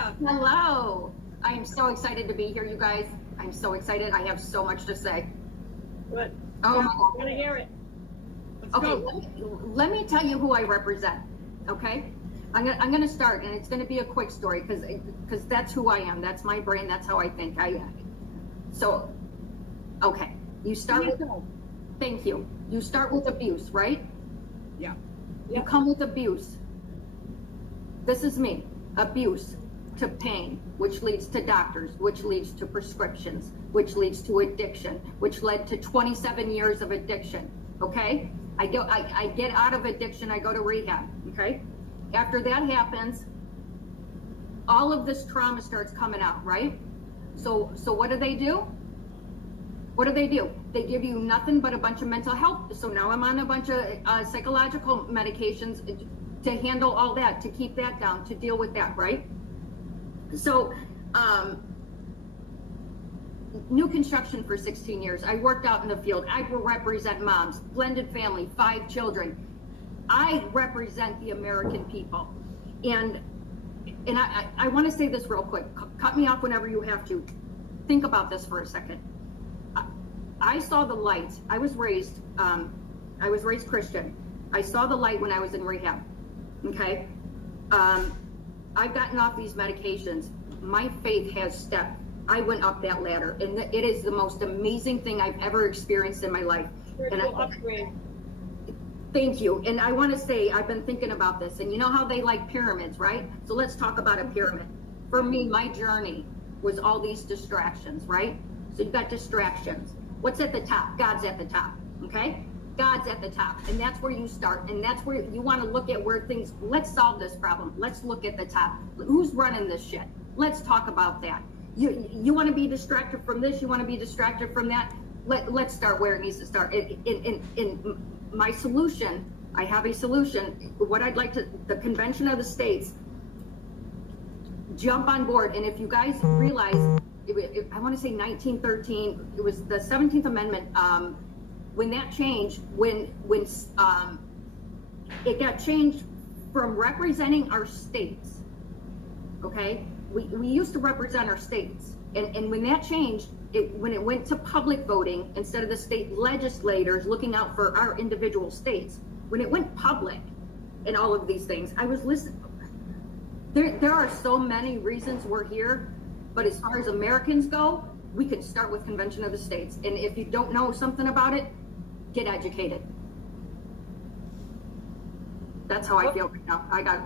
Yeah. Hello. I am so excited to be here, you guys. I'm so excited. I have so much to say. Good. Oh Yeah, my God. I want to hear it. Let's Okay, go. let me tell you who I represent. Okay, I'm gonna start, and it's gonna be a quick story because that's who I am. That's my brain. That's how I think. So okay. You start with thank you. You start with abuse, right? Yeah. You come with abuse. This is me. Abuse to pain, which leads to doctors, which leads to prescriptions, which leads to addiction, which led to 27 years of addiction. Okay? I get out of addiction, I go to rehab. Okay? After that happens, all of this trauma starts coming out, right? So what do? What do? They give you nothing but a bunch of mental health. So now I'm on a bunch of psychological medications to handle all that, to keep that down, to deal with that, right? So, new construction for 16 years. I worked out in the field. I represent moms, blended family, 5 children. I represent the American people. And I want to say this real quick. Cut me off whenever you have to. Think about this for a second. I saw the light. I was raised Christian. I saw the light when I was in rehab. Okay. I've gotten off these medications. My faith has stepped. I went up that ladder, and it is the most amazing thing I've ever experienced in my life. Spiritual upgrade. Thank you. And I want to say, I've been thinking about this, and you know how they like pyramids, right? So let's talk about a pyramid. For me, my journey was all these distractions, right? So you've got distractions. What's at the top? God's at the top, okay? God's at the top, and that's where you start, and that's where you want to look at where things, let's solve this problem. Let's look at the top. Who's running this shit? Let's talk about that. You want to be distracted from this, you want to be distracted from that. Let's start where it needs to start. In my solution, I have a solution. What I'd like to, the Convention of the States, jump on board. And if you guys realize, I want to say 1913, it was the 17th Amendment, when that changed, when it got changed from representing our states, okay? We used to represent our states. And when that changed, when it went to public voting, instead of the state legislators looking out for our individual states, when it went public and all of these things, I was listening. There are so many reasons we're here, but as far as Americans go, we can start with Convention of the States. And if you don't know something about it, get educated. That's how I feel right now. I got